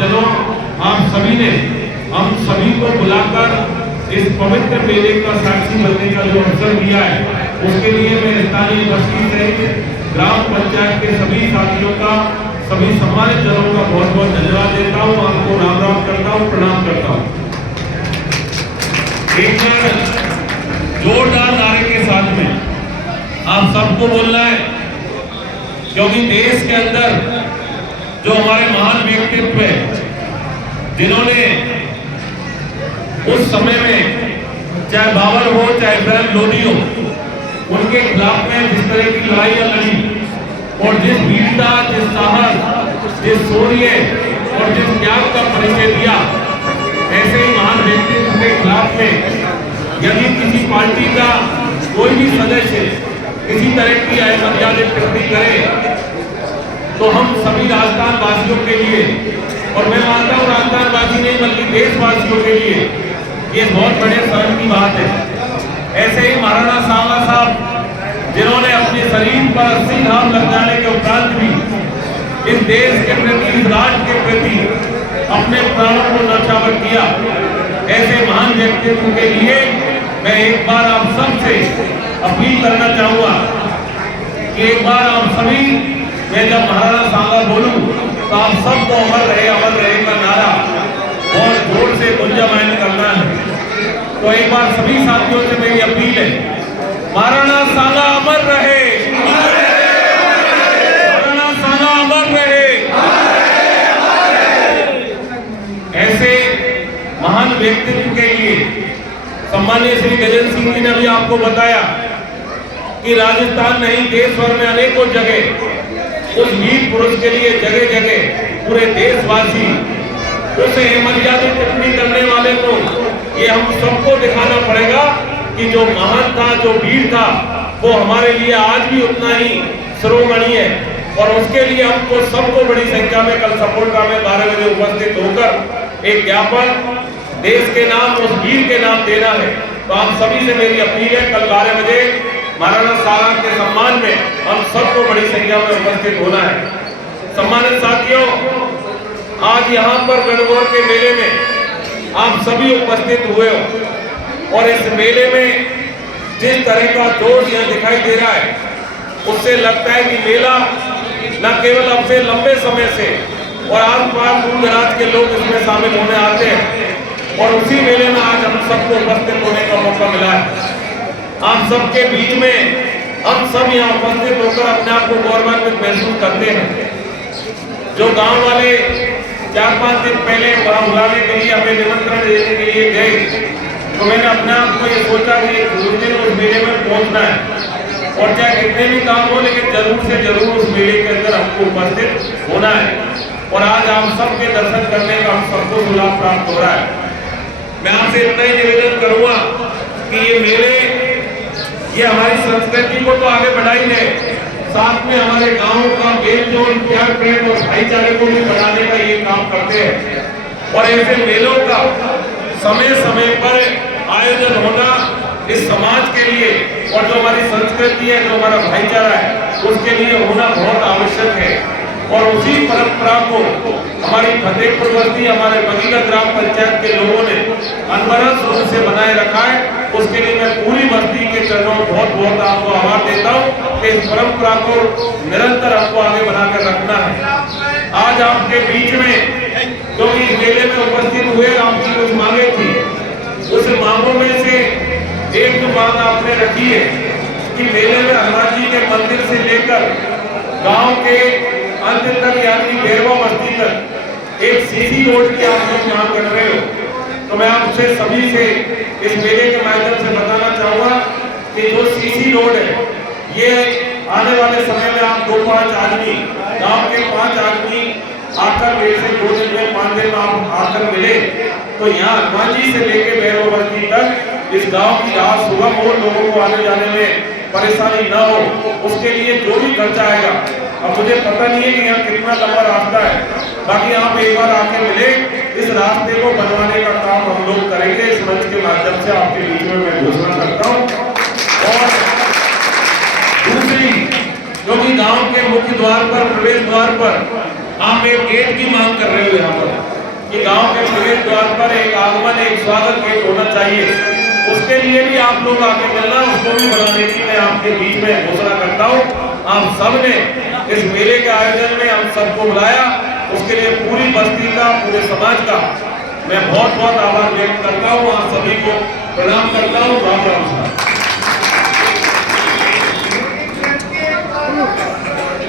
जनों, आप सभी ने हम सभी को बुलाकर इस पवित्र मेले का साक्षी बनने का जो अवसर दिया है, उसके लिए मैं स्थानीय बस्ती सहित ग्राम पंचायत के सभी साथियों का, सभी सम्मानित जनों का बहुत बहुत धन्यवाद देता हूँ। आपको राम राम करता हूँ, प्रणाम करता हूँ। एक जोरदार नारे के साथ में आप सबको बोलना है, क्योंकि देश के अंदर जो हमारे महान व्यक्तित्व है, जिन्होंने उस समय में चाहे बाबर हो चाहे इब्राहिम लोदी हो, उनके खिलाफ में जिस तरह की लड़ाइयां लड़ी और जिस वीरता, जिस साहस, जिस शौर्य और जिस त्याग का परिचय दिया, ऐसे ही महान व्यक्तित्व के खिलाफ में यदि किसी पार्टी का कोई भी सदस्य किसी तरह की अमर्यादित टिप्पणी करे, तो हम सभी राजस्थान वासियों के लिए, और मैं मानता हूँ राजस्थान वासी नहीं बल्कि देशवासियों के लिए ये बहुत बड़े शर्म की बात है। ऐसे ही महाराणा सांगा साहब, जिन्होंने अपने शरीर पर 80 घाव लग जाने के उपरांत भी इस देश के प्रति, इस राष्ट्र के प्रति अपने प्राणों को न्यौछावर किया, ऐसे महान व्यक्तित्व के लिए मैं एक बार आप सबसे अपील करना चाहूंगा कि एक बार आप सभी, मैं जब महाराणा सांगा बोलूं तो आप सबको अमर रहे का नारा और जोर से गुंजायमान करना है। तो एक बार सभी साथियों से मेरी अपील है, महाराणा सांगा अमर रहे, महाराणा सांगा अमर रहे। ऐसे महान व्यक्तित्व के लिए सम्मानीय श्री गजेंद्र सिंह जी ने भी आपको बताया कि राजस्थान नहीं, देश भर में अनेकों जगह उस वीर पुरुष के लिए जगह जगह पूरे देशवासी उसे अमर्यादित टिप्पणी करने वाले को ये हम सबको दिखाना पड़ेगा कि जो महान था, जो वीर था, वो हमारे लिए आज भी उतना ही शिरोमणि है। और उसके लिए हमको सबको बड़ी संख्या में कल सपोर्टा में 12 बजे उपस्थित होकर एक ज्ञापन देश के नाम, उस वीर के नाम देना है। तो आप सभी से मेरी अपील है, कल 12 बजे महाराणा सांगा के सम्मान में हम सबको बड़ी संख्या में उपस्थित होना है। सम्मानित साथियों, आज यहाँ पर गणगौर के मेले में आप सभी उपस्थित हुए हो और इस मेले में जिस तरह का जोश यहाँ दिखाई दे रहा है, उससे लगता है कि मेला न केवल अब से लंबे समय से और आस-पास दूर दराज के लोग इसमें शामिल होने आते हैं और उसी मेले में आज हम सबको उपस्थित होने का मौका मिला है। आप सबके बीच में हम सब यहाँ उपस्थित होकर अपने आप को गौरवान्वित महसूस करते हैं। जो गांव वाले 4-5 दिन पहले वहाँ बुलाने के लिए, हमें निमंत्रण देने के लिए गए, तो मैंने अपने आप को ये सोचा कि उस दिन उस मेले में पहुँचना है और चाहे कितने भी काम हो, लेकिन जरूर से जरूर उस मेले के अंदर हमको उपस्थित होना है। और आज आप सबके दर्शन करने का हम सबको लाभ प्राप्त हो रहा है। मैं आपसे इतना ही निवेदन करूंगा कि ये मेले, ये हमारी संस्कृति को तो आगे बढ़ाई है, साथ में हमारे गांव का मेलजोल, प्यार प्रेम और भाईचारे को भी बढ़ाने का ये काम करते हैं। और ऐसे मेलों का समय समय पर आयोजन होना इस समाज के लिए और जो हमारी संस्कृति है, जो हमारा भाईचारा है, उसके लिए होना बहुत आवश्यक है। और उसी परंपरा को हमारी फतेहपुर बस्ती, हमारे बगीचा ग्राम पंचायत के लोगों ने अनवरत रूप से बनाए रखा है। उसके लिए मैं पूरी बस्ती के चरणों में बहुत बहुत आपको आभार देता हूँ कि इस परंपरा को निरंतर आपको आगे बनाकर रखना है। आज आपके बीच में जो इस मेले में उपस्थित हुए, आपकी कुछ मांगे थी, उस मांगों में से एक मांग आपने रखी है कि मेले में हनुमान जी के मंदिर से लेकर गांव के अंत तक, यानी बेरवा बस्ती तक एक सीसी रोड की आप लोग मांग कर रहे हो। तो मैं आपसे सभी से इस मेले के माध्यम से बताना चाहूंगा कि जो सीसी रोड है, ये आने वाले समय में आप 2-5 आदमी, गांव के 5 आदमी आकर मेरे से 2 दिन में, 5 दिन में आप आकर मिले, तो यहाँ हनुमान जी से लेकर बेरवा बस्ती तक इस गांव की राह सुगम हो, लोगों को आने जाने में परेशानी न हो, उसके लिए जो भी खर्चा आएगा, अब मुझे पता नहीं है कि यहाँ कितना लंबा रास्ता है, बाकी आप एक बार आके मिले, इस रास्ते को बनवाने का काम हम लोग करेंगे। इस मंच के माध्यम से आपके बीच में मैं घोषणा करता हूँ। और दूसरी, जो कि गांव के मुख्य द्वार पर, प्रवेश द्वार पर आप एक गेट की मांग कर रहे हो यहाँ पर, आगमन एक स्वागत गेट होना चाहिए। उसके लिए भी आप लोग आगे मिलना, उसको भी बनाने की मैं आपके बीच में घोषणा करता हूँ। आप सबने इस मेले के आयोजन में हम सबको बुलाया, उसके लिए पूरी बस्ती का, पूरे समाज का मैं बहुत बहुत आभार व्यक्त करता हूँ। आप सभी को प्रणाम करता हूँ। राम राम।